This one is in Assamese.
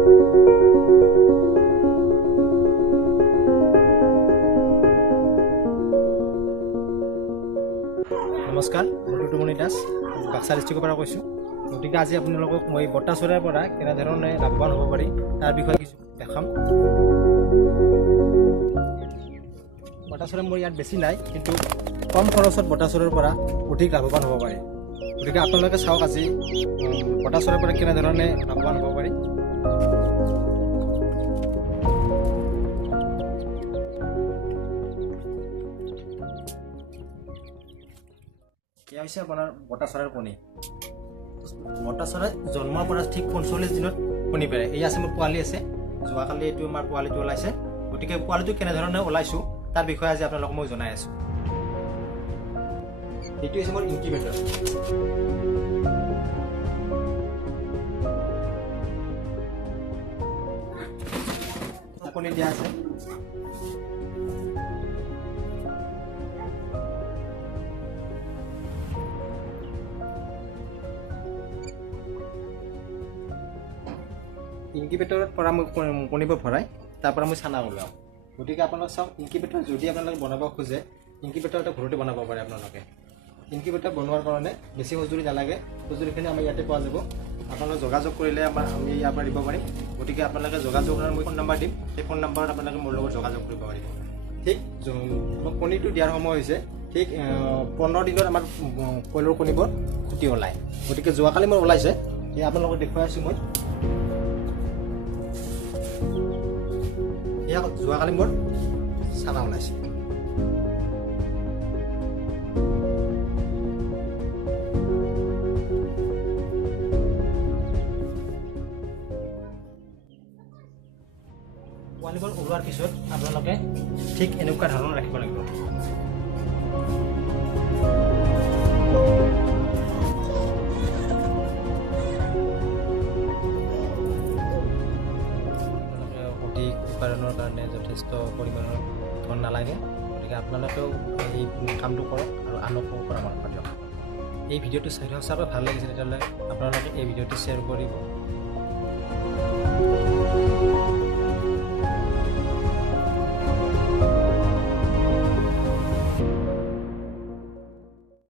নমস্কাৰ, মই টুটুমণি দাস বাক্সা ডিষ্ট্ৰিক্টৰ পৰা কৈছোঁ। গতিকে আজি আপোনালোকক মই বটা চৰাইৰ পৰা কেনেধৰণে লাভৱান হ'ব পাৰি তাৰ বিষয়ে কিছু দেখাম। বটা চৰাই মোৰ ইয়াত বেছি নাই, কিন্তু কম খৰচত বটা চৰাইৰ পৰা অধিক লাভৱান হ'ব পাৰি। গতিকে আপোনালোকে চাওক আজি বটা চৰাইৰ পৰা কেনেধৰণে লাভৱান হ'ব পাৰি। এয়া হৈছে আপোনাৰ বটা চৰাইৰ কণী। বটা চৰাই জন্মৰ পৰা ঠিক ৪৫ দিনত কণী পাৰে। এই আছে মোৰ পোৱালি আছে, যোৱাকালি এইটো আমাৰ পোৱালিটো ওলাইছে। গতিকে পোৱালিটো কেনেধৰণে ওলাইছোঁ তাৰ বিষয়ে আজি আপোনালোকক মই জনাই আছোঁ। এইটো হৈছে মোৰ ইনকিউবেটৰ। কণী দিয়া আছে। ইনকিউবেটৰত পৰা মই কণীবোৰ ভৰাই তাৰ পৰা মই চানা ওলাওঁ। গতিকে আপোনালোকে চাওক, ইনকিউবেটৰ যদি আপোনালোকে বনাব খোজে, ইনকিউবেটৰ এটা ঘৰতে বনাব পাৰে আপোনালোকে। ইনকিউবেটৰ বনোৱাৰ কাৰণে বেছি সঁজুলি নালাগে, সঁজুলিখিনি আমাৰ ইয়াতে পোৱা যাব। আপোনালোকে যোগাযোগ কৰিলে আমি ইয়াৰ পৰা দিব পাৰিম। গতিকে আপোনালোকে যোগাযোগ কৰাৰ মই ফোন নম্বৰ দিম, সেই ফোন নম্বৰত আপোনালোকে মোৰ লগত যোগাযোগ কৰিব পাৰিব। ঠিক কণীটো দিয়াৰ সময় হৈছে ঠিক ১৫ দিনত আমাৰ কয়লাৰ কণীবোৰ ফুটি ওলায়। গতিকে যোৱাকালি মোৰ ওলাইছে, এই আপোনালোকক দেখুৱাই আছোঁ মই। এয়া যোৱাকালি মোৰ চানা ওলাইছে। পোৱালিবোৰ ওলোৱাৰ পিছত আপোনালোকে ঠিক এনেকুৱা ধৰণৰ ৰাখিব লাগিব। অধিক উৎপাদনৰ কাৰণে যথেষ্ট পৰিমাণৰ ধন নালাগে। গতিকে আপোনালোকেও এই কামটো কৰক আৰু আনকো পৰামৰ্শ দিয়ক। এই ভিডিঅ'টো চাই সঁচাকৈ ভাল লাগিছে, তেতিয়াহ'লে আপোনালোকে এই ভিডিঅ'টো শ্বেয়াৰ কৰিব।